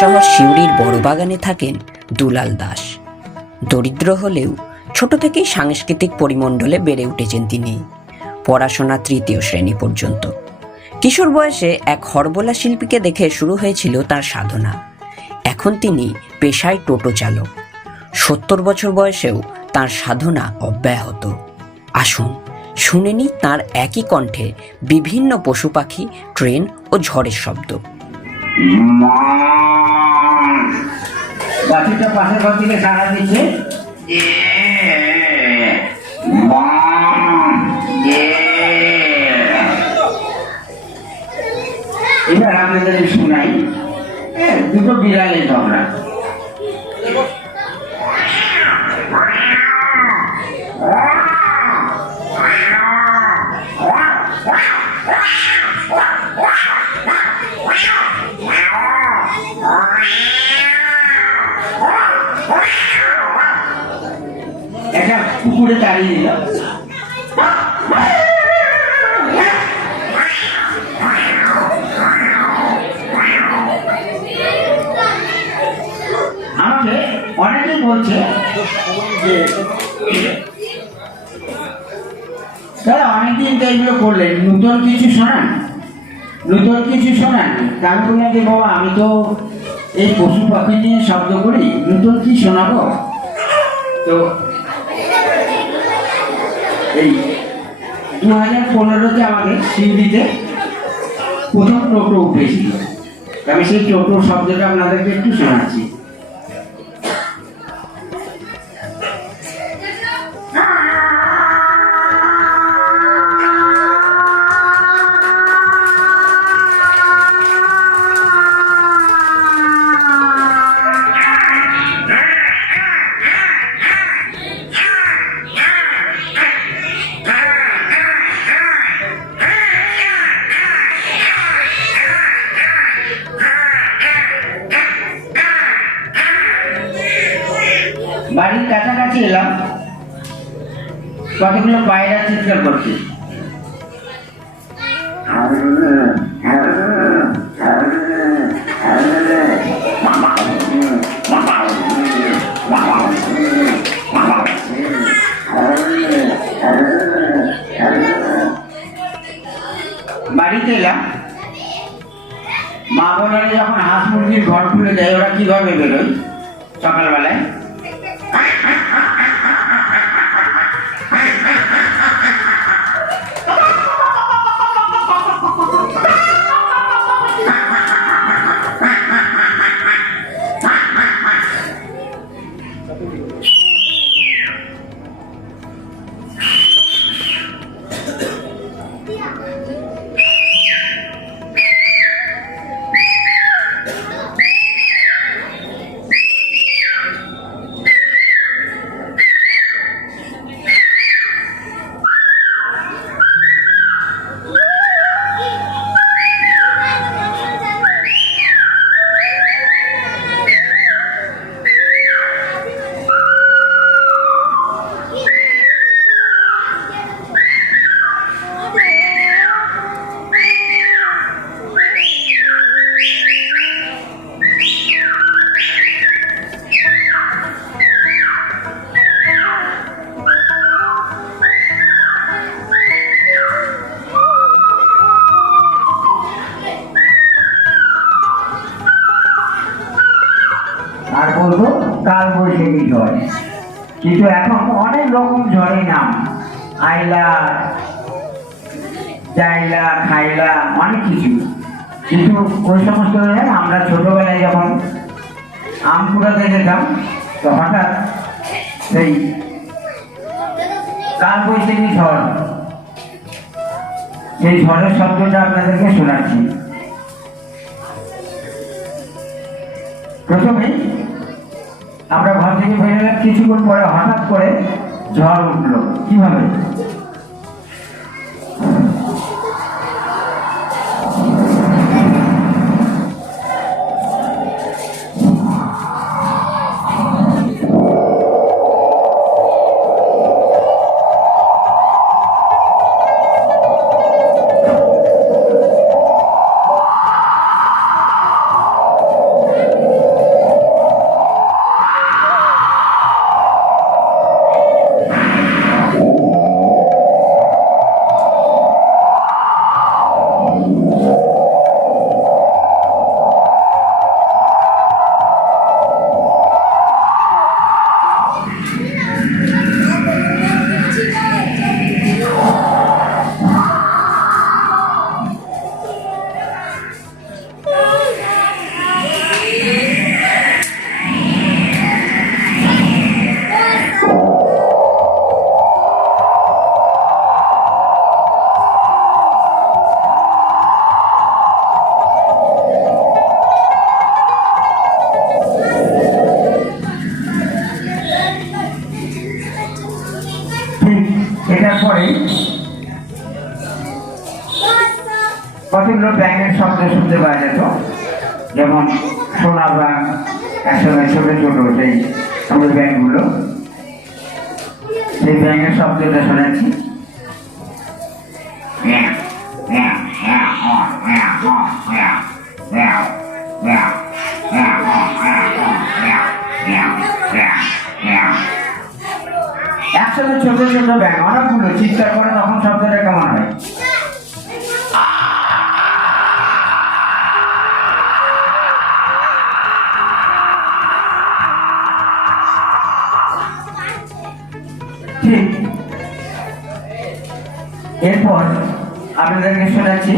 শহর বড় বাগানে থাকেন দুলাল দাস। দরিদ্র হলেও ছোট থেকেই সাংস্কৃতিক পরিমণ্ডলে বেড়ে উঠেছেন তিনি। পড়াশোনা তৃতীয় শ্রেণি পর্যন্ত। কিশোর বয়সে এক হরবোলা শিল্পীকে দেখে শুরু হয়েছিল তার সাধনা। এখন তিনি পেশায় টোটো চালক। সত্তর বছর বয়সেও তার সাধনা অব্যাহত। আসুন শুনেনি তার একই কণ্ঠে বিভিন্ন পশু পাখি, ট্রেন ও ঝড়ের শব্দ। বাছুরটা পাশের ঘর থেকে সারা দিচ্ছে? এবার আপনাদের শোনাই। এ, দুটো বিড়ালের ঝগড়া। তাড়িয়ে দিল আমাকে অনেকেই বলছে অনেকদিন তো এগুলো করলেন। নতুন কিছু শোনান? নতুন কিছু শোনান? আমি বললাম যে বাবা, আমি তো এই পশু পাখি নিয়ে শব্দ করি। নতুন কি শোনাবো? তো এই দু হাজার পনেরোতে আমাকে সিউড়িতে প্রথম টোটো উঠেছিল। আমি সেই টোটো শব্দটা আপনাদেরকে একটু শোনাচ্ছি। পায়রা চিৎকার করছে। বাড়িতে এলাম মা বোনেরা যখন হাঁস মুরগির ঘর খুলে দেয়, ওরা কি কীভাবে বেরোয় সকালবেলায়। রকম ঝড়ের নাম। আইলা চাইলা খাইলা, অনেক কিছু। কিন্তু ওই সমস্ত আমরা ছোটবেলায় যখন আম কুড়াতে যেতাম, তো হঠাৎ সেই কাল বৈশাখী ঝড়, সেই ঝড়ের শব্দটা আপনাদেরকে শোনাচ্ছি। প্রথমে আমরা ঘর থেকে বেরোলাম কিছুক্ষণ পরে হঠাৎ করে ঝড় উঠল। কীভাবে? অনেকগুলো চিৎকার করে তখন শব্দটা কেমন হয় ঠিক। এরপর আপনাদেরকে শোনাচ্ছি,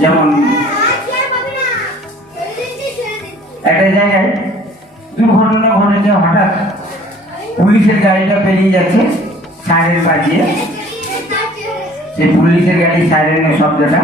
যেমন একটা জায়গায় দুর্ঘটনা ঘটেছে হঠাৎ। পুলিশের গাড়িটা পেরিয়ে যাচ্ছে সাইরেন বাজিয়ে। সেই পুলিশের গাড়ি সাইরেনের শব্দটা।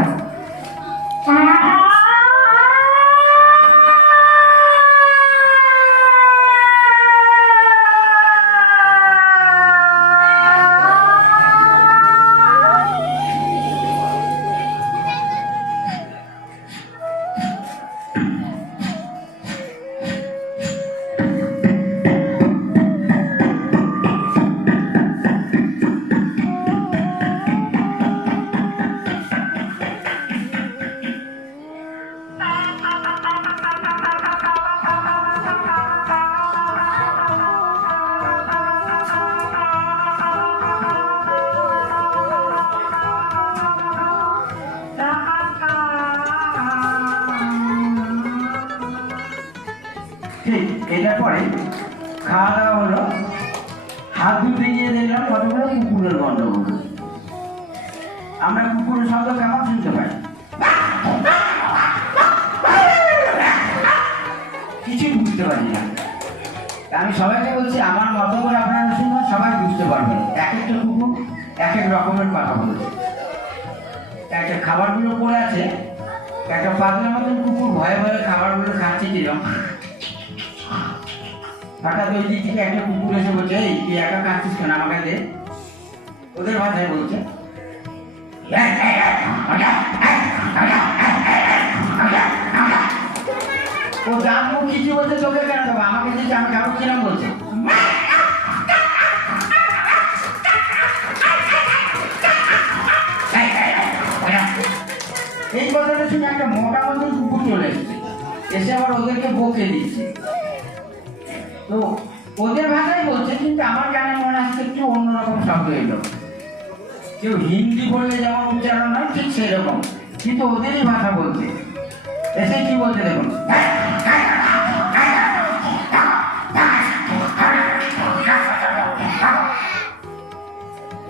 কুকুরের শব্দ কেমন শুনতে পাই কিছু বুঝতে পারি না আমি সবাইকে বলছি, আমার মতো করে আপনারা শুনুন, সবাই বুঝতে পারবেন। এক একটা কুকুর, এক এক রকমের কথা বলছে। একটা খাবারগুলো পড়ে আছে, একটা পাতলা মতন কুকুর ভয়ে ভয়ে খাবারগুলো খাচ্ছে কিরম। হঠাৎ ওই দিক থেকে একটা কুকুর এসে বলছে, এই, তুই একা কাঁদছিস কেন? আমাকে দে। ওদের মাথায় বলছে। ও মুখ কিছু বলছে, তোকে কেন দেবো? আমাকে দিচ্ছে আমি কারও কিরম বলছে? এই কথাটা শুনে একটা মোটা মতন কুকুর চলে এসেছে। এসে আবার ওদেরকে বকে দিচ্ছে। তো ওদের ভাষায় বলছে, কিন্তু আমার কানে মনে হচ্ছে একটু অন্যরকম শব্দ এলো। কেউ হিন্দি বললে যেমন উচ্চারণ হয়, ঠিক সেরকম। কিন্তু ওদেরই ভাষা বলছে এসে কি বলছে দেখুন?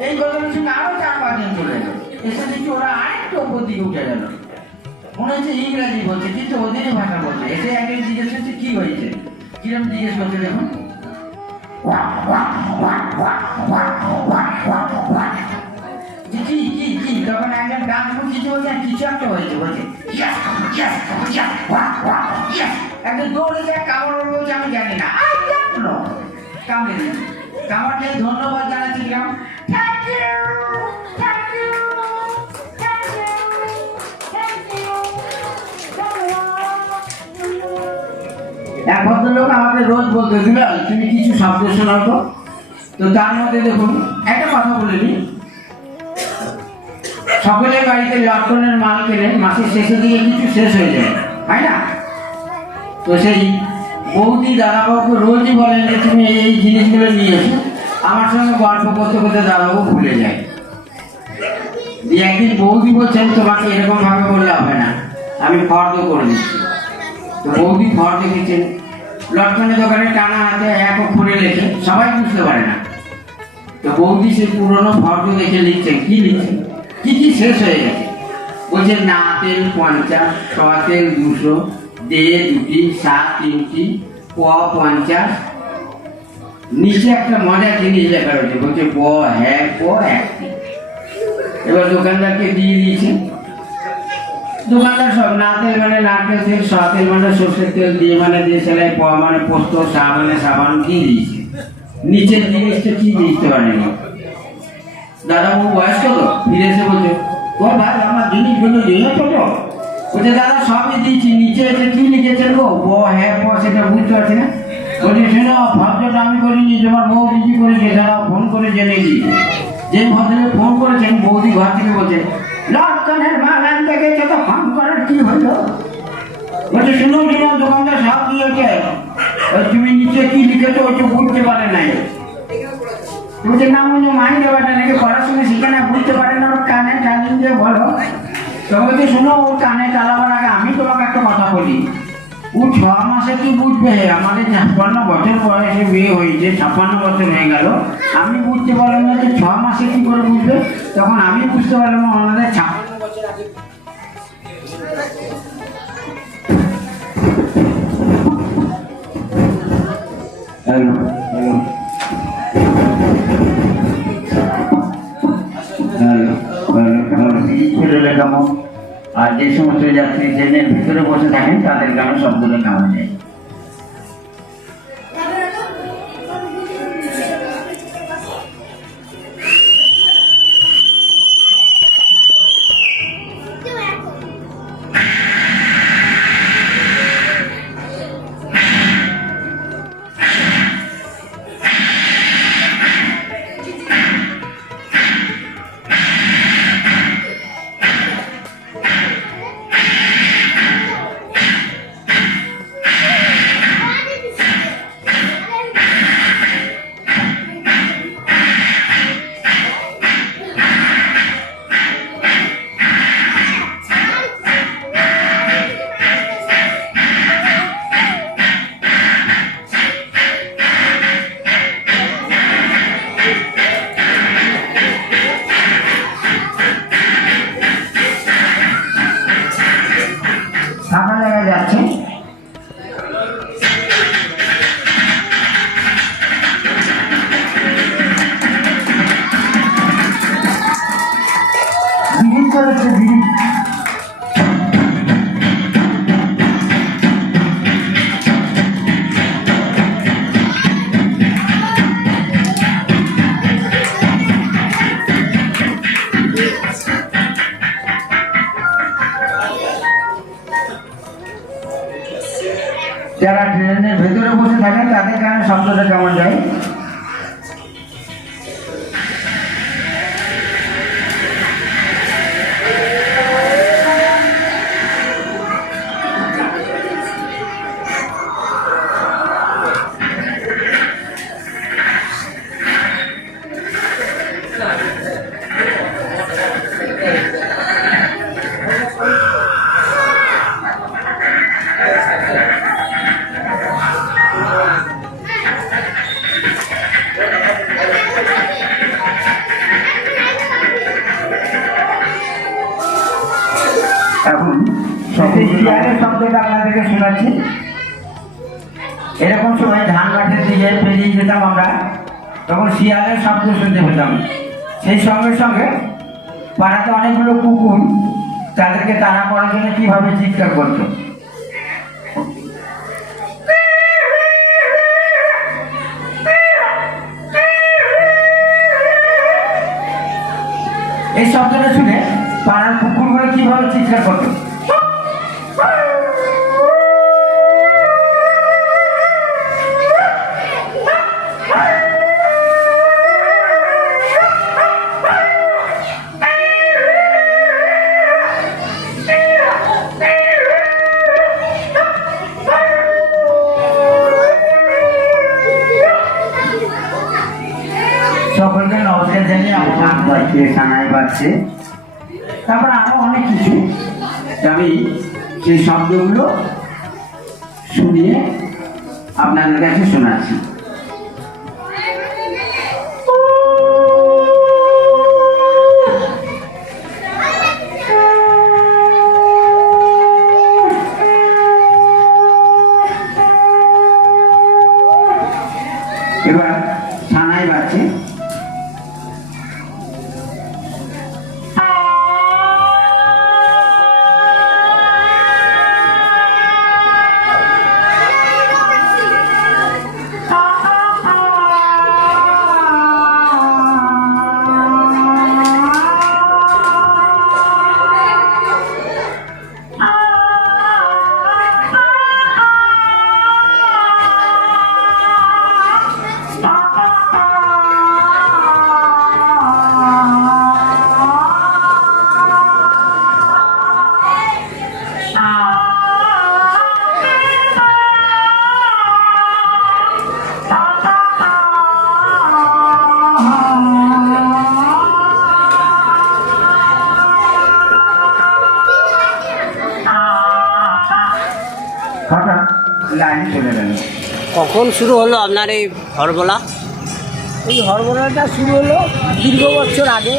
এই কথাটা শুনে আরও চার পাঁচজন চলে এলো। এসে দেখি ওরা আরেকটু ওপর দিকে উঠে গেল। মনে হচ্ছে ইংরাজি বলছে, কিন্তু ওদেরই ভাষা বলছে। এসে একদিন জিজ্ঞেস করছে, কি হয়েছে? কিরম জিজ্ঞেস করছে দেখুন? কি কি কি কি তখন একজন ডাক কিছু বলছে কিছু একটা হয়েছে বলছে "Yes, yes, yes, wah, wah, yes." একজন দৌড়ে কামড় বলছে আমি জানি না। I don't know. কামড়ে দিয়েছে ধন্যবাদ জানাচ্ছিলাম। Thank you thank you thank you thank you এক ভদ্রলোক আমাকে রোজ বলতে দিল তুমি কিছু শব্দ শোনাও তো। তো তার মধ্যে দেখুন একটা কথা বলে নিই। সকলের বাড়িতে লটকনের মাল কেনে মাসের শেষের দিকে কিছু শেষ হয়ে যায়, তাই না? তো সেই বৌদি দাদাবাবুকে রোজই বলেন যে, তুমি এই জিনিসগুলো নিয়ে এসো। আমার সঙ্গে গল্প করতে করতে দাদাবাবু ভুলে যায়। দিয়ে একদিন বৌদি বলছেন, তোমাকে এরকম ভাবে বললে হবে না। আমি ফর্দ করে দিচ্ছি। তো বৌদি ফর দেখেছেন। লটকনের দোকানে টানা হাতে এক অক্ষরে লেখে, সবাই বুঝতে পারে না। তো বৌদি সেই পুরনো ফর্দ দেখে লিখছেন, কি লিখছেন? কি কি শেষ হয়ে গেছে। বলছে, না, তেল পঞ্চাশ, ছ তেল দুশো দে দুটি, সাত তিনটি, প পঞ্চাশ। নিচে একটা মজার জিনিস লেখা রয়েছে বলছে, ব হ্যাঁ প একটি এবার দোকানদারকে দিয়ে দিয়েছে। দোকানদার সব, না তেল মানে নারকেল তেল, স তেল মানে সর্ষের তেল দিয়ে মানে দিয়ে সেলাই, প মানে পোস্ত, সা মানে সাবান, দিয়ে দিয়েছে। নিচের জিনিসটা কি বুঝতে পারেনি। দাদাবাবু বয়স্ক তো ফিরে এসে বলছে ও ভাই আমার জিনিসগুলো দিয়েছ তো বলছে, দাদা, সবই দিয়েছি, নিচে এসে কি লিখেছেন গো? ব হ্যাঁ ব সেটা বুঝতে পারছি না। বলছে, শোনো ভদ্রটা আমি করিনি, তোমার বউ বিজি করেছে তারা ফোন করে জেনে নি। যে ভদ্রকে ফোন করেছেন, বৌদি ঘর থেকে বলছে লক্ষণের বাগান থেকে যত ফোন করার কি হলো? বলছে, শুনো শুনো দোকানদার সব দিয়েছে তুমি নিচে কি লিখেছো ওইটা বুঝতে পারে নাই। বলছে না মনে মাই দেওয়াটা নাকি পড়াশোনা শিখে না বুঝতে পারে না ওর কানে টানিয়ে দিয়ে বলো। তো বলছে শোনো ওর কানে টালাবার আগে আমি তোমাকে একটা কথা বলি। ও ছ মাসে কি বুঝবে? আমাদের ছাপ্পান্ন বছর বয়সে বিয়ে হয়েছে, ছাপ্পান্ন বছর হয়ে গেল। আমি বুঝতে পারলাম না যে ছ মাসে কি করে বুঝবে। তখন আমি বুঝতে পারলাম না ওনাদের ছাপ্পান্ন বছর আগে হ্যালো। কেমন আর যে সমস্ত যাত্রী ট্রেনের ভিতরে বসে থাকেন তাদের কেমন শব্দটা কেমন যায় শব্দটা কেমন শব্দ শুনতে পেতাম সেই সঙ্গে সঙ্গে পাড়াতে অনেকগুলো কুকুর, তাদেরকে তাড়া করার জন্য কীভাবে চিৎকার করতো? এই শব্দটা শুনে পাড়ার কুকুরগুলো কীভাবে চিৎকার করতো? নাম বাড়ছে বাড়ছে। তারপরে আরও অনেক কিছু। আমি সেই শব্দগুলো শুনিয়ে আপনাদের কাছে শোনাচ্ছি। কখন শুরু হলো আপনার এই হরবলা এই হরবরাটা শুরু হলো দীর্ঘ বছর আগে।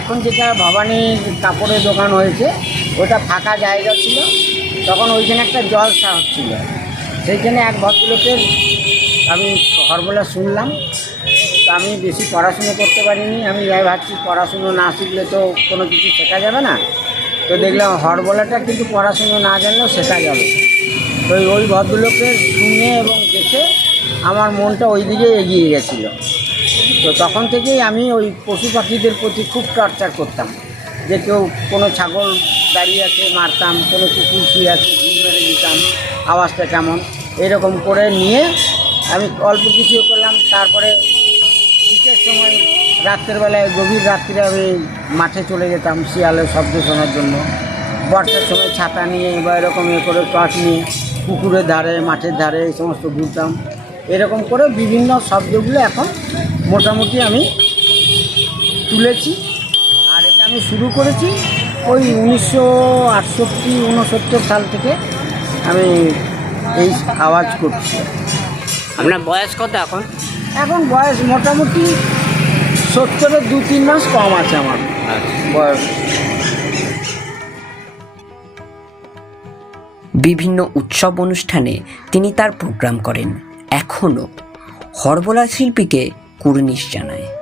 এখন যেটা ভবানীর কাপড়ের দোকান হয়েছে, ওটা ফাঁকা জায়গা ছিল। তখন ওইখানে একটা জলসা হচ্ছিল সেইখানে এক ভদ্রলোকের আমি হরবলা শুনলাম। তো আমি বেশি পড়াশুনো করতে পারিনি। আমি যাই ভাবছি পড়াশুনো না শিখলে তো কোনো কিছু শেখা যাবে না। তো দেখলাম হরবলাটা কিন্তু পড়াশুনো না জানলেও শেখা যাবে। তো ওই ভদ্রলোকের শুনে এবং দেখে আমার মনটা ওই দিকে এগিয়ে গেছিল। তো তখন থেকেই আমি ওই পশু পাখিদের প্রতি খুব টর্চার করতাম। যে কেউ কোনো ছাগল দাঁড়িয়ে আছে, মারতাম, কোনো কুকুর শুয়ে আছে ঘুম মেরে দিতাম, আওয়াজটা কেমন? এরকম করে নিয়ে আমি অল্প কিছু করলাম। তারপরে শীতের সময় রাত্রের বেলায়, গভীর রাত্রে আমি মাঠে চলে যেতাম শিয়ালের শব্দ শোনার জন্য। বর্ষার সময় ছাতা নিয়ে বা এরকম এ করে টর্চ নিয়ে পুকুরের ধারে মাঠের ধারে এই সমস্ত ঘুরতাম। এরকম করে বিভিন্ন শব্দগুলো এখন মোটামুটি আমি তুলেছি। আর এটা আমি শুরু করেছি ওই উনিশশো আটষট্টি উনসত্তর সাল থেকে আমি এই আওয়াজ করছি। আপনার বয়স কত এখন? এখন বয়স মোটামুটি সত্তরের দু তিন মাস কম আছে আমার। বয়স। বিভিন্ন উৎসব অনুষ্ঠানে তিনি তার প্রোগ্রাম করেন। এখনও হরবলা শিল্পীকে কুর্নিশ জানায়।